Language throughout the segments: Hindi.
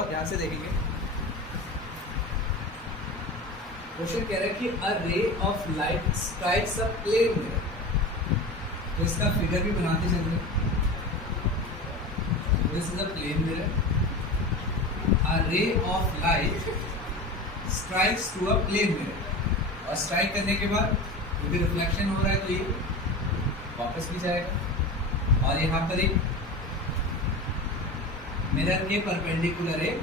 बहुत ध्यान से देखेंगे। क्वेश्चन कह रहा है कि a ray of light strikes a plane mirror. तो इसका फिगर भी बनाते चल रहे। This is a plane mirror. A ray of light strikes to a plane mirror, और स्ट्राइक करने के बाद क्योंकि रिफ्लेक्शन हो रहा है तो ये वापस भी जाएगा, और यहाँ पर एक मिरर के परपेंडिकुलर एक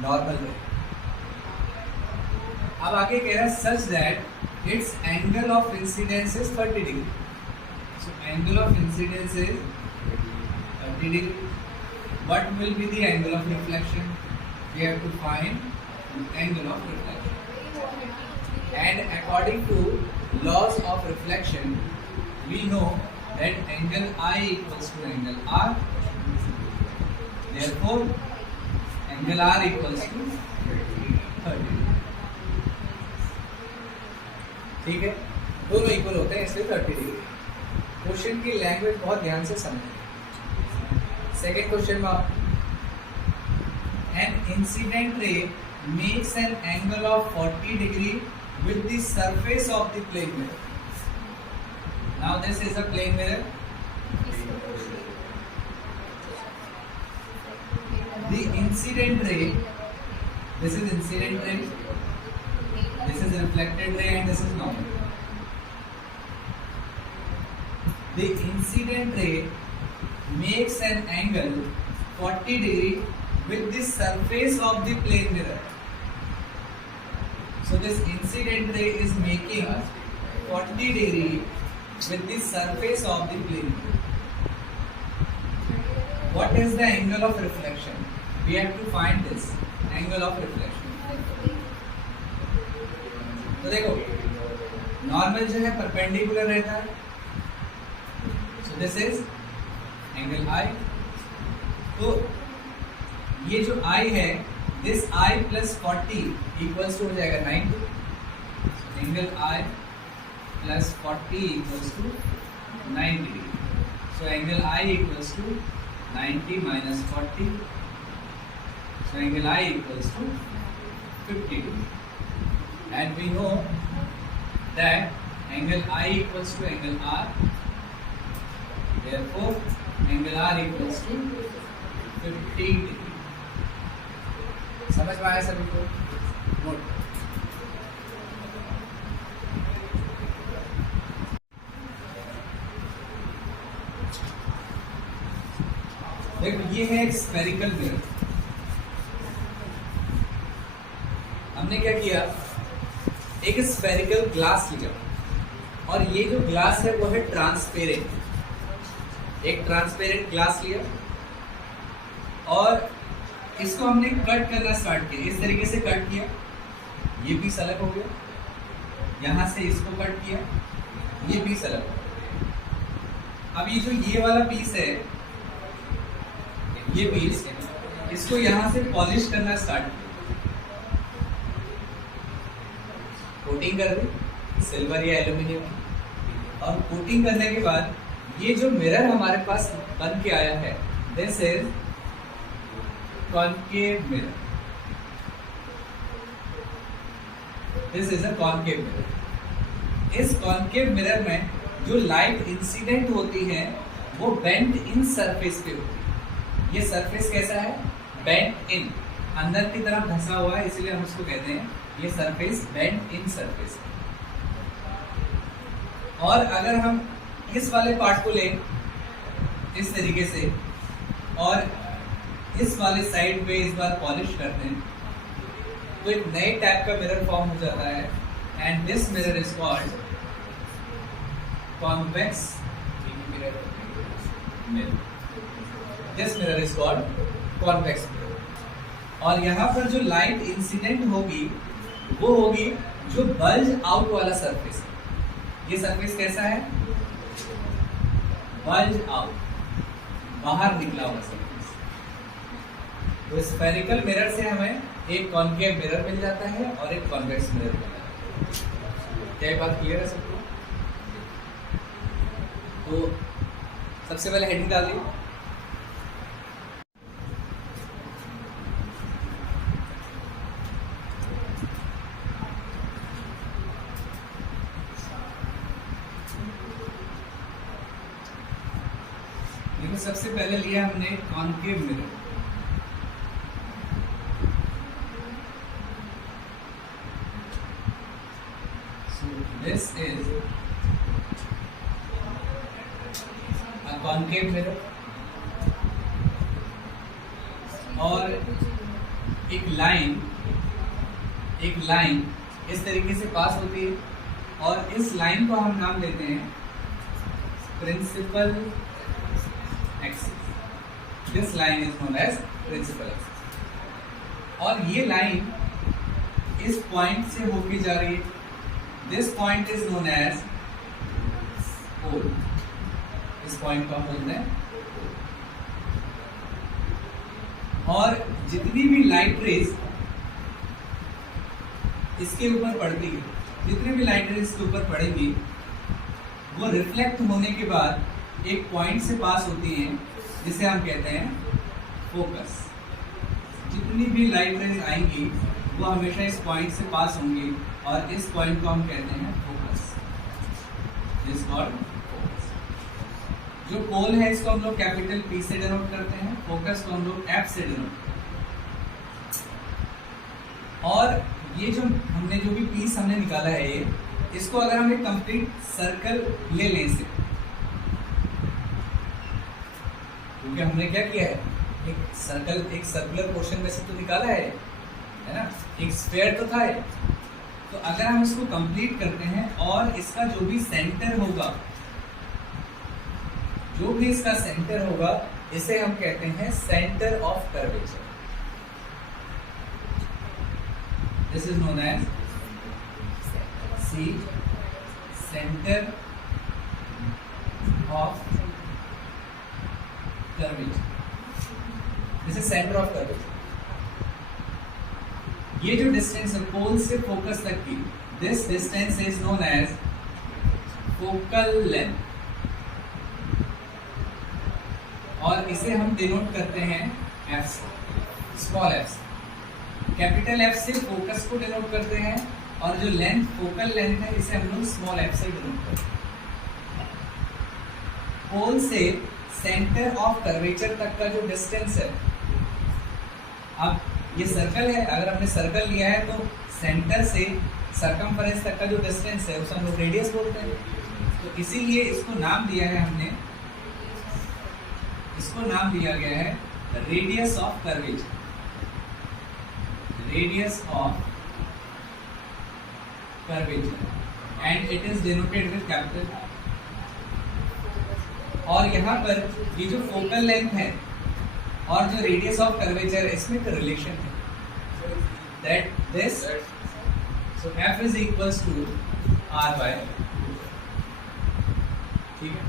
नॉर्मल रे। अब आगे कह रहा है such that it's angle of incidence is 30 degree. So angle of incidence is 30 degree. What will be the angle of reflection? We have to find angle of reflection, and according to laws of reflection we know that angle I equals to angle R, therefore angle R equals to 30। ठीक है, दोनों इक्वल होते हैं इसलिए 30 डिग्री। क्वेश्चन की लैंग्वेज बहुत ध्यान से समझें। सेकेंड क्वेश्चन में an incident ray makes an angle of 40 degree with the surface of the plane mirror. Now this is a plane mirror. The incident ray, this is incident ray, this is reflected ray, and this is normal. The incident ray makes an angle 40 degree with the surface of the plane mirror. So this incident ray is making 40 degree with the surface of the plane. What is the angle of reflection? We have to find this angle of reflection. तो देखो नॉर्मल जो है परपेंडिकुलर रहता है, so this is angle I। तो ये जो I है, this I plus 40 equals to हो जाएगा 90। Angle I plus 40 equals to 90। So angle I equals to 90 minus 40। So angle I equals to 50 degree। And we know that angle I equals to angle R, therefore angle R equals to 50 degree। समझ में आया सभी को? नोट। देखो ये है एक स्फेरिकल मिरर। हमने क्या किया, एक स्फेरिकल ग्लास लिया, और ये जो ग्लास है वो है ट्रांसपेरेंट। एक ट्रांसपेरेंट ग्लास लिया और इसको हमने कट करना स्टार्ट किया। इस तरीके से कट किया, ये पीस अलग हो गया, यहां से इसको कट किया, ये पीस अलग हो गया। अब ये जो ये वाला पीस है, ये पीस, इसको यहां से पॉलिश करना स्टार्ट किया, कोटिंग कर दी सिल्वर या एल्यूमिनियम। और कोटिंग करने के बाद ये जो मिरर हमारे पास बन के आया है, this is concave mirror। This is a concave mirror। इस concave mirror में जो लाइट इंसिडेंट होती है वो बेंट इन सरफेस पे होती है। ये सरफेस कैसा है? बेंट इन, अंदर की तरफ धंसा हुआ है, इसलिए हम उसको कहते हैं ये सरफेस बेंट इन सरफेस। और अगर हम इस वाले पार्ट को लें इस तरीके से, और इस वाले साइड पे इस बार पॉलिश करते हैं, तो एक नए टाइप का मिरर फॉर्म हो जाता है, and this mirror is called convex mirror. This mirror is called convex mirror. और यहाँ पर जो लाइट इंसिडेंट होगी वो होगी जो बल्ज आउट वाला सरफेस है। ये सरफेस कैसा है? बल्ज आउट, बाहर निकला हुआ सरफेस। तो स्फेरिकल मिरर से हमें एक कॉन्केव मिरर मिल जाता है और एक कॉन्वेक्स मिरर मिल जाता है। क्या ये बात क्लियर है सबको? तो सबसे पहले हेडिंग डालिए। सबसे पहले लिया हमने concave mirror. So this is a concave mirror। और एक लाइन इस तरीके से पास होती है और इस लाइन को हम नाम देते हैं principal axis. This line is known as principal axis. और ये लाइन इस पॉइंट से होके जा रही है। This point is known as pole. इस पॉइंट को हम बोलते हैं। और जितनी भी लाइट रेज इसके ऊपर पड़ती है, जितनी भी लाइट रेज इसके ऊपर पड़ेगी वो रिफ्लेक्ट होने के बाद एक पॉइंट से पास होती हैं जिसे हम कहते हैं फोकस। जितनी भी लाइट रेज आएंगी वो हमेशा इस पॉइंट से पास होंगी और इस पॉइंट को हम कहते हैं फोकस। This called focus. जो पोल है इसको हम लोग कैपिटल P से डिनोट करते हैं, फोकस को हम लोग F से डिनोट करते हैं। और ये जो हमने जो भी पीस हमने निकाला है ये, इसको अगर हम एक कंप्लीट सर्कल ले लें इसे, क्योंकि हमने क्या किया है, एक सर्कल, एक सर्कुलर पोर्शन में से तो निकाला है ना, एक स्फीयर तो था है। तो अगर हम इसको कंप्लीट करते हैं और इसका जो भी सेंटर होगा, जो भी इसका सेंटर होगा, इसे हम कहते हैं centre of curvature. This is known as C centre of curvature. This is centre of curvature. ये जो डिस्टेंस है पोल से फोकस तक की, this distance is known as focal length. और इसे हम डिनोट करते हैं F से, स्मॉल f से। कैपिटल F से फोकस को डिनोट करते हैं और जो लेंथ, फोकल लेंथ है, इसे हम लोग स्मॉल f से डिनोट करते हैं। पोल से सेंटर ऑफ कर्वेचर तक का जो डिस्टेंस है, अब ये सर्कल है, अगर हमने सर्कल लिया है तो सेंटर से सर्कमफरेंस तक का जो डिस्टेंस है उसे हम लोग रेडियस बोलते हैं। तो इसीलिए इसको नाम दिया है हमने, इसको नाम दिया गया है radius of curvature. Radius of curvature and it is denoted with capital. और यहाँ पर ये जो फोकल लेंथ है और जो रेडियस ऑफ कर्वेचर है, इसमें एक रिलेशन है, that this, so F is equals to R by, ठीक है।